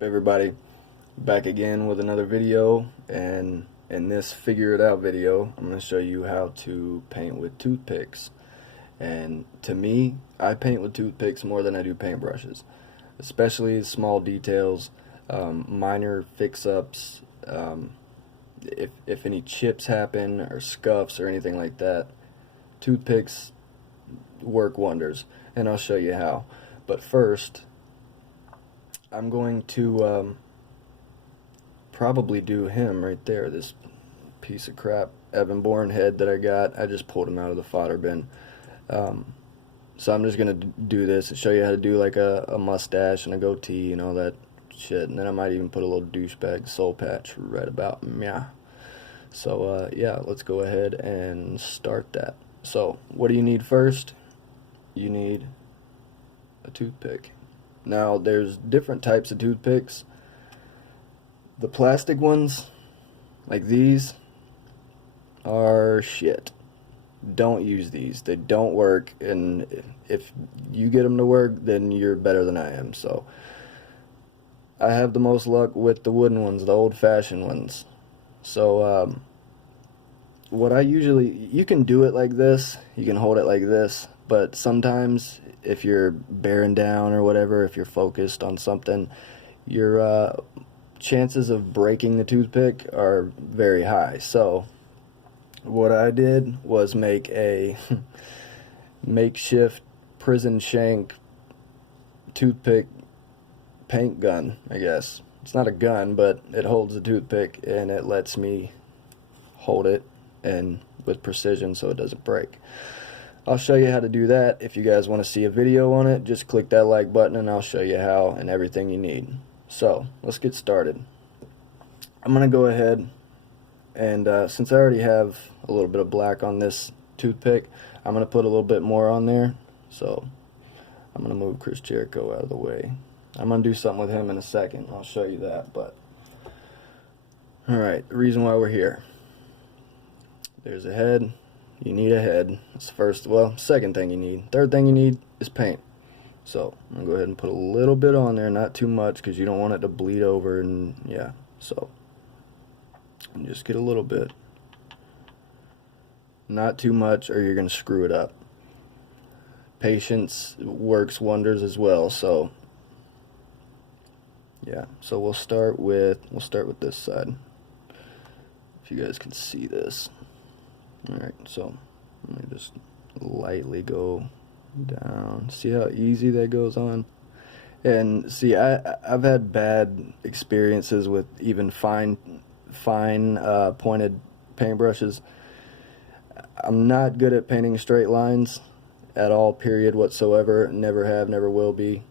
Everybody, back again with another video, and in this figure it out video I'm going to show you how to paint with toothpicks. And to me, I paint with toothpicks more than I do paintbrushes, especially small details, minor fix-ups, if any chips happen or scuffs or anything like that. Toothpicks work wonders, and I'll show you how. But first, I'm going to probably do him right there, this piece of crap Evan Bourne head that I got. I just pulled him out of the fodder bin. So I'm just going to do this and show you how to do like a mustache and a goatee and all that shit. And then I might even put a little douchebag soul patch right about meow. So yeah, let's go ahead and start that. So what do you need first? You need a toothpick. Now, there's different types of toothpicks. The plastic ones, like these, are shit. Don't use these. They don't work, and if you get them to work, then you're better than I am. So, I have the most luck with the wooden ones, the old-fashioned ones. So, what I usually, you can do it like this, you can hold it like this, but sometimes if you're bearing down or whatever, if you're focused on something, your chances of breaking the toothpick are very high. So what I did was make a makeshift prison shank toothpick paint gun, I guess. It's not a gun, but it holds the toothpick and it lets me hold it and with precision so it doesn't break. I'll show you how to do that. If you guys want to see a video on it, just click that like button and I'll show you how and everything you need. So let's get started. I'm going to go ahead and since I already have a little bit of black on this toothpick, I'm going to put a little bit more on there. So I'm going to move Chris Jericho out of the way. I'm going to do something with him in a second. I'll show you that. But alright, the reason why we're here. There's a head. You need a head. That's the first, well, second thing you need. Third thing you need is paint. So I'm going to go ahead and put a little bit on there, not too much because you don't want it to bleed over, and yeah, so just get a little bit. Not too much or you're going to screw it up. Patience works wonders as well, so yeah. So we'll start with this side. If you guys can see this. Alright, so let me just lightly go down. See how easy that goes on? And see, I've had bad experiences with even fine pointed paintbrushes. I'm not good at painting straight lines at all, period, whatsoever. Never have, never will be.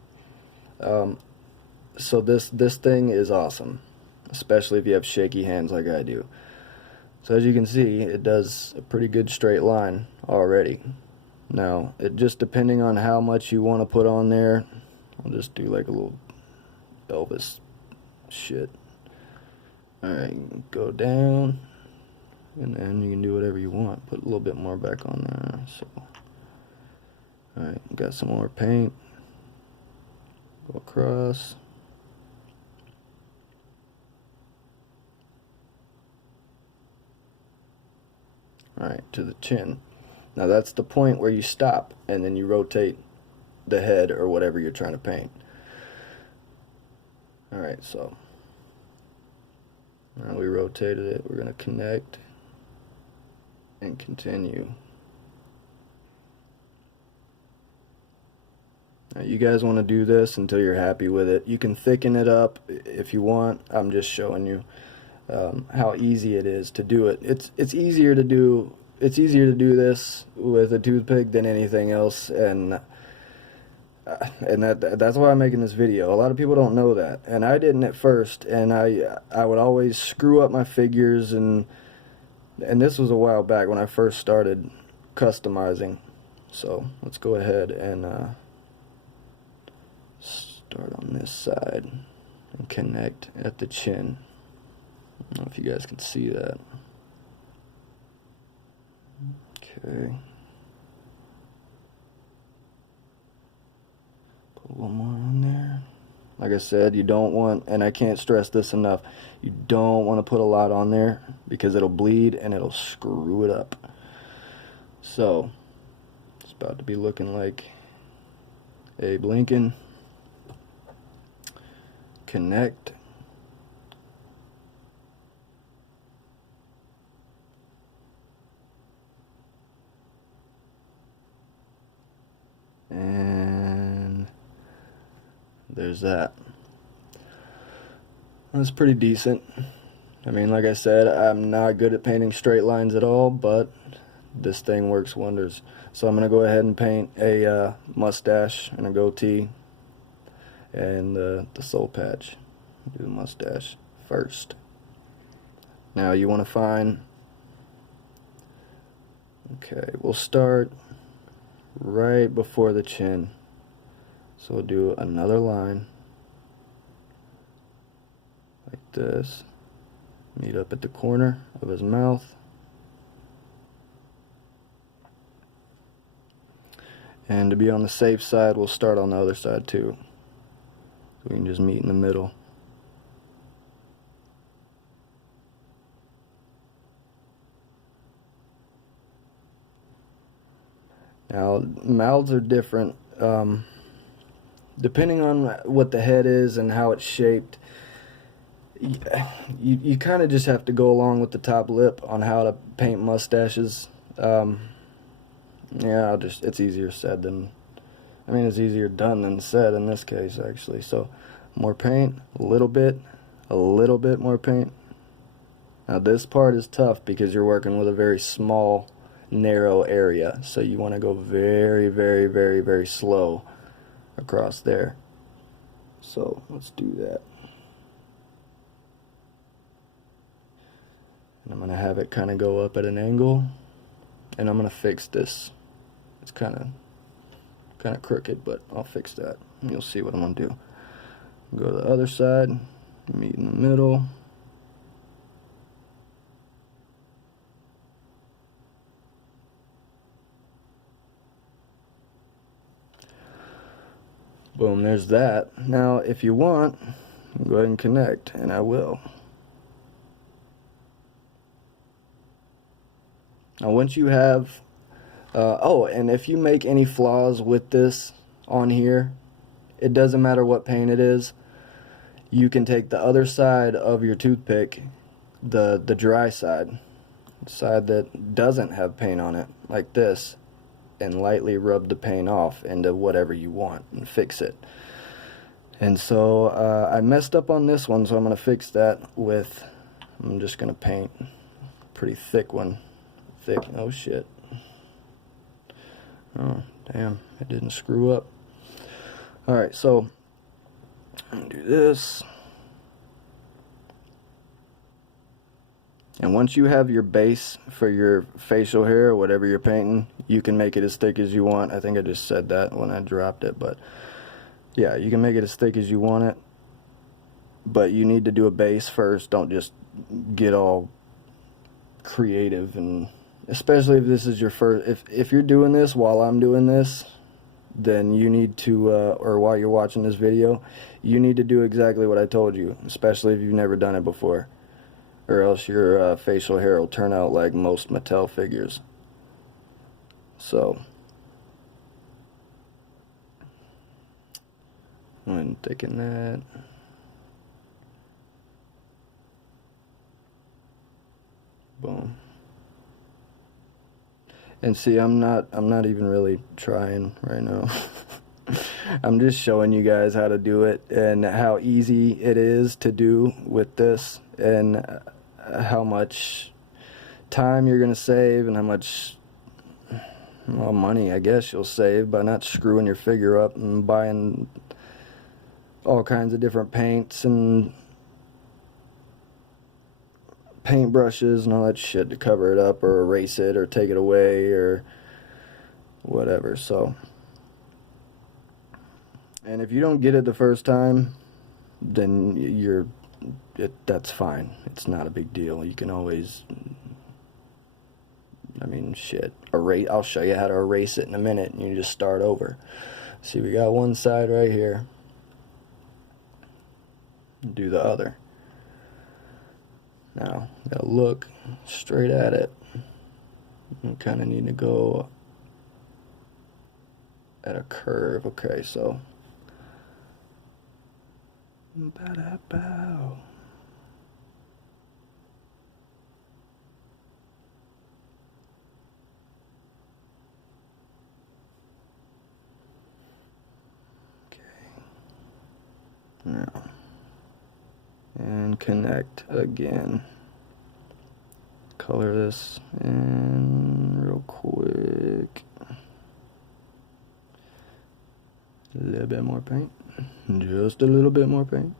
So this thing is awesome, especially if you have shaky hands like I do. So as you can see, it does a pretty good straight line already. Now, it just depending on how much you want to put on there, I'll just do like a little Elvis shit. Alright, go down, and then you can do whatever you want. Put a little bit more back on there. So, alright, got some more paint. Go across. Alright, to the chin. Now that's the point where you stop and then you rotate the head or whatever you're trying to paint. Alright, so now we rotated it. We're going to connect and continue. Now you guys want to do this until you're happy with it. You can thicken it up if you want. I'm just showing you how easy it is to do it. It's easier to do this with a toothpick than anything else, and that's why I'm making this video. A lot of people don't know that, and I didn't at first, and I would always screw up my figures, and this was a while back when I first started customizing. So let's go ahead and start on this side and connect at the chin. I don't know if you guys can see that. Okay. Put a little more on there. Like I said, you don't want, and I can't stress this enough, you don't want to put a lot on there because it'll bleed and it'll screw it up. So, it's about to be looking like Abe Lincoln. Connect. And there's that. That's pretty decent. I mean, like I said, I'm not good at painting straight lines at all, but this thing works wonders. So I'm going to go ahead and paint a mustache and a goatee and the soul patch. Do the mustache first. Now you want to find, okay, we'll start right before the chin. So we'll do another line like this, meet up at the corner of his mouth, and to be on the safe side, we'll start on the other side too, so we can just meet in the middle. Now, mouths are different depending on what the head is and how it's shaped. You kind of just have to go along with the top lip on how to paint mustaches. Yeah, it's easier said than, I mean, it's easier done than said in this case, actually. So, more paint, a little bit more paint. Now, this part is tough because you're working with a very small, narrow area, so you want to go very, very, very, very slow across there. So, let's do that. And I'm going to have it kind of go up at an angle, and I'm going to fix this. It's kind of crooked, but I'll fix that. And you'll see what I'm going to do. Go to the other side, meet in the middle. Boom, there's that. Now, if you want, go ahead and connect, and I will. Now, once you have, and if you make any flaws with this on here, it doesn't matter what paint it is, you can take the other side of your toothpick, the dry side, the side that doesn't have paint on it, like this, and lightly rub the paint off into whatever you want and fix it. And so I messed up on this one, so I'm going to fix that with, I'm just going to paint a pretty thick one. Thick, oh shit. Oh, damn, it didn't screw up. Alright, so I'm going to do this. And once you have your base for your facial hair or whatever you're painting, you can make it as thick as you want. I think I just said that when I dropped it, but yeah, you can make it as thick as you want it. But you need to do a base first. Don't just get all creative, and especially if this is your first, if you're doing this while I'm doing this, then you need to, or while you're watching this video, you need to do exactly what I told you, especially if you've never done it before. Or else your facial hair will turn out like most Mattel figures. So, I'm taking that. Boom. And see, I'm not even really trying right now. I'm just showing you guys how to do it and how easy it is to do with this, and how much time you're going to save, and how much, well, money I guess you'll save by not screwing your figure up and buying all kinds of different paints and paintbrushes and all that shit to cover it up or erase it or take it away or whatever. So, and if you don't get it the first time, then that's fine. It's not a big deal. You can always, I mean, shit, erase. I'll show you how to erase it in a minute, and you just start over. See, we got one side right here. do the other. Now, gotta look straight at it. You kind of need to go at a curve. Okay, so. Ba-da-bow. Now, and connect again. Color this in real quick. A little bit more paint. Just a little bit more paint.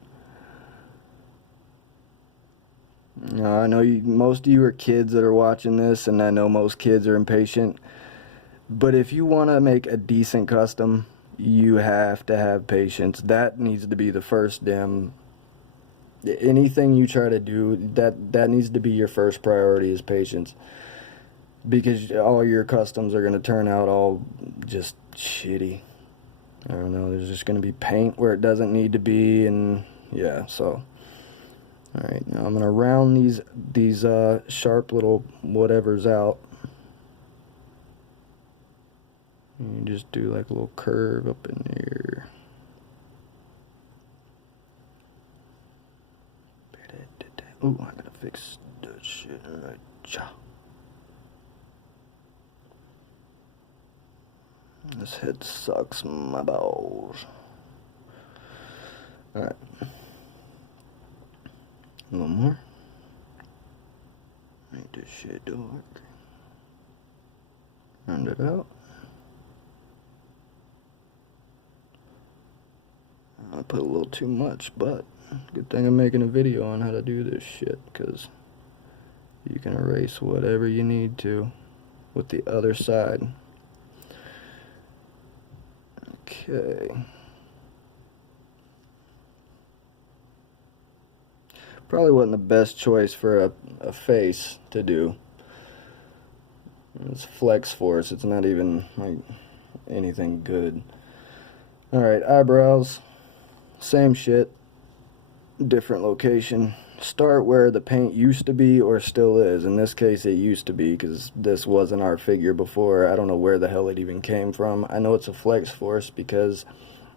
Now, I know most of you are kids that are watching this, and I know most kids are impatient. But if you want to make a decent custom, you have to have patience. That needs to be the first damn. Anything you try to do, that needs to be your first priority, is patience. Because all your customs are going to turn out all just shitty. I don't know, there's just going to be paint where it doesn't need to be, and yeah, so. Alright, now I'm going to round these sharp little whatevers out. And you just do like a little curve up in there. Ooh, I gotta fix that shit right. This head sucks my balls. Alright. A little more. Make this shit dark. Round it out. I put a little too much, but good thing I'm making a video on how to do this shit, because you can erase whatever you need to with the other side. Okay. Probably wasn't the best choice for a face to do. It's flex force, it's not even like anything good. Alright, eyebrows. Same shit. Different location. Start where the paint used to be or still is. In this case it used to be, because this wasn't our figure before. I don't know where the hell it even came from. I know it's a flex force because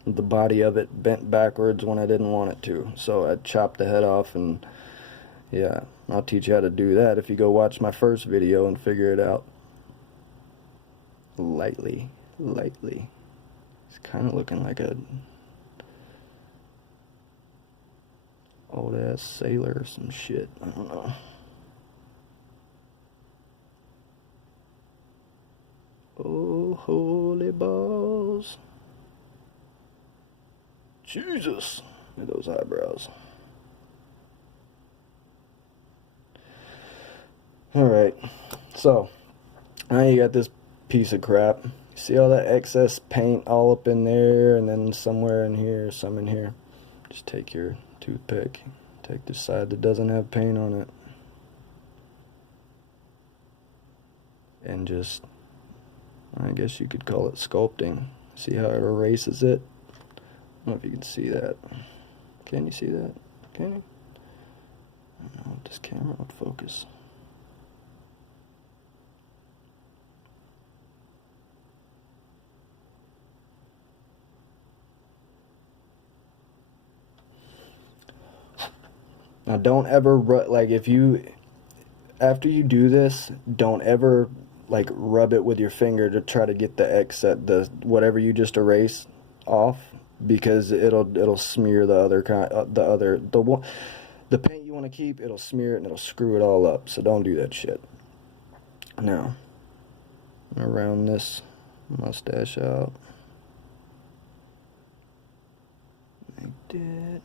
the body of it bent backwards when I didn't want it to. So I chopped the head off, and yeah, I'll teach you how to do that if you go watch my first video and figure it out. Lightly. It's kind of looking like a old ass sailor or some shit. I don't know. Oh, holy balls. Jesus. Look at those eyebrows. Alright. So, now you got this piece of crap. See all that excess paint all up in there, and then somewhere in here, some in here. Just take your toothpick, take the side that doesn't have paint on it, and just, I guess you could call it sculpting. See how it erases it? I don't know if you can see that. Can you see that? Can you? I don't know if this camera would focus. Now don't ever, like, if you, after you do this, don't ever, like, rub it with your finger to try to get the excess, the whatever you just erased off, because it'll smear the other kind, the paint you want to keep, it'll smear it and it'll screw it all up. So don't do that shit. Now, I'm gonna round this mustache out like that.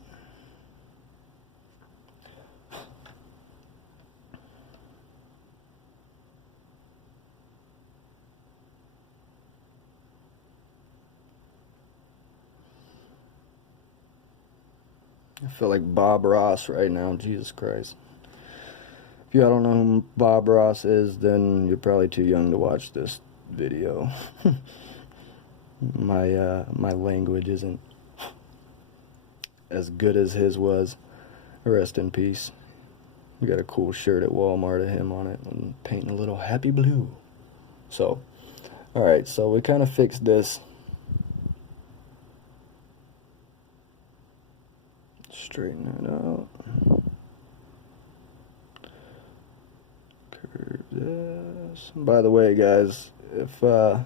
I feel like Bob Ross right now, Jesus Christ. If y'all don't know who Bob Ross is, then you're probably too young to watch this video. My language isn't as good as his was. Rest in peace. We got a cool shirt at Walmart of him on it and painting a little happy blue. So, alright, so we kind of fixed this. Straighten it out. Curve this. By the way, guys, if you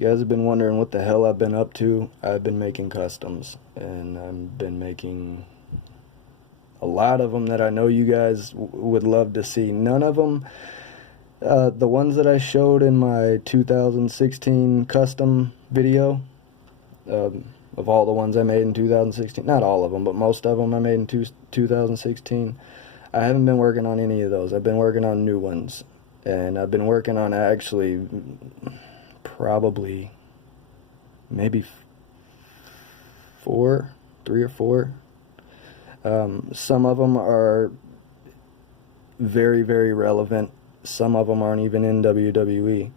guys have been wondering what the hell I've been up to, I've been making customs, and I've been making a lot of them that I know you guys would love to see. None of them, the ones that I showed in my 2016 custom video, of all the ones I made in 2016, not all of them, but most of them I made in 2016, I haven't been working on any of those. I've been working on new ones, and I've been working on actually probably maybe 3 or 4. Some of them are very, very relevant. Some of them aren't even in WWE.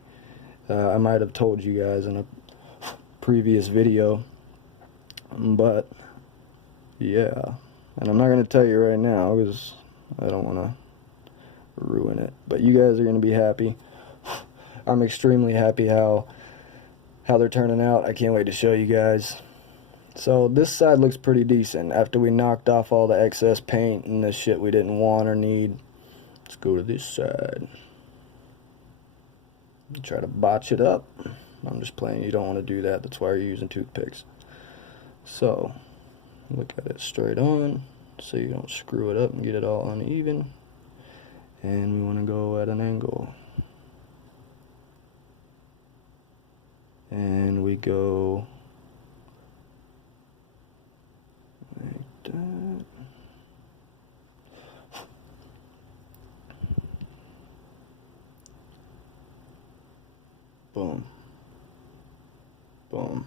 I might have told you guys in a previous video, but yeah, and I'm not going to tell you right now because I don't want to ruin it, but you guys are going to be happy. I'm extremely happy how they're turning out. I can't wait to show you guys. So this side looks pretty decent after we knocked off all the excess paint and the shit we didn't want or need. Let's go to this side. Try to botch it up. I'm just playing. You don't want to do that. That's why you're using toothpicks. So look at it straight on so you don't screw it up and get it all uneven. And we want to go at an angle. And we go like that. Boom. Boom.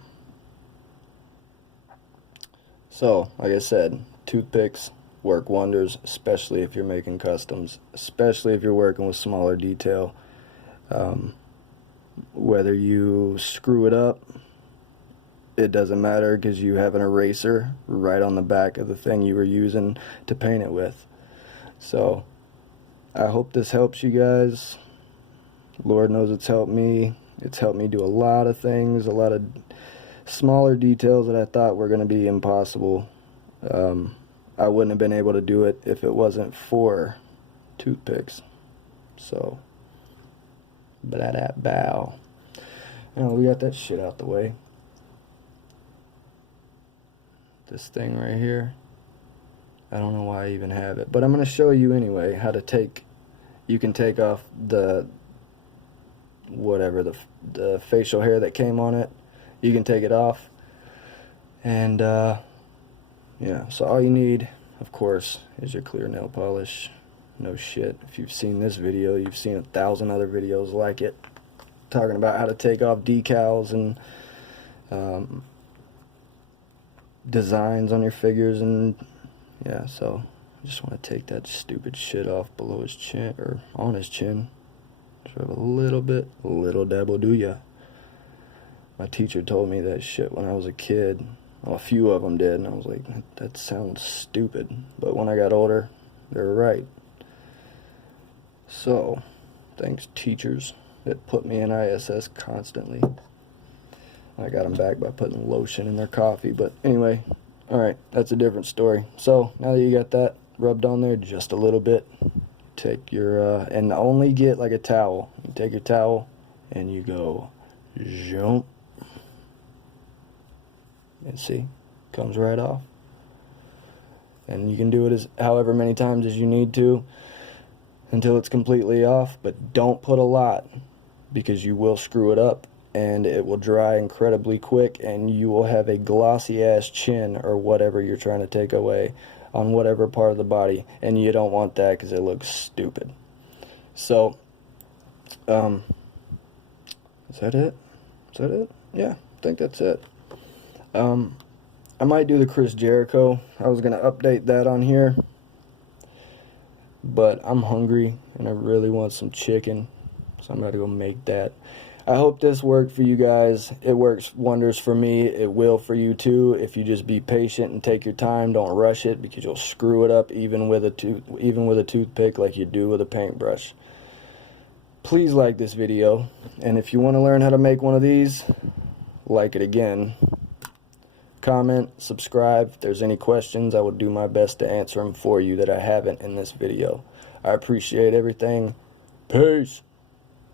So, like I said, toothpicks work wonders, especially if you're making customs, especially if you're working with smaller detail. Whether you screw it up, it doesn't matter because you have an eraser right on the back of the thing you were using to paint it with. So, I hope this helps you guys. Lord knows it's helped me. It's helped me do a lot of things, a lot of smaller details that I thought were going to be impossible. I wouldn't have been able to do it if it wasn't for toothpicks. So, bow. Now we got that shit out the way. This thing right here, I don't know why I even have it, but I'm going to show you anyway how to take, you can take off the facial hair that came on it. You can take it off, and yeah, so all you need, of course, is your clear nail polish. No shit, if you've seen this video, you've seen 1,000 other videos like it, talking about how to take off decals and designs on your figures, and yeah, so I just want to take that stupid shit off below his chin, or on his chin. Just have a little bit, a little dab will do ya. My teacher told me that shit when I was a kid. Well, a few of them did, and I was like, that sounds stupid. But when I got older, they were right. So, thanks teachers that put me in ISS constantly. I got them back by putting lotion in their coffee. But anyway, alright, that's a different story. So, now that you got that rubbed on there just a little bit, take your, and only get like a towel. You take your towel, and you go, jump. And see, comes right off. And you can do it as however many times as you need to until it's completely off, but don't put a lot because you will screw it up and it will dry incredibly quick and you will have a glossy ass chin or whatever you're trying to take away on whatever part of the body, and you don't want that because it looks stupid. So, is that it? Is that it? Yeah, I think that's it. I might do the Chris Jericho. I was going to update that on here, but I'm hungry and I really want some chicken, so I'm going to go make that. I hope this worked for you guys. It works wonders for me. It will for you too if you just be patient and take your time. Don't rush it, because you'll screw it up even with a toothpick like you do with a paintbrush. Please like this video, and if you want to learn how to make one of these, like it again. Comment, subscribe. If there's any questions, I will do my best to answer them for you that I haven't in this video. I appreciate everything. Peace.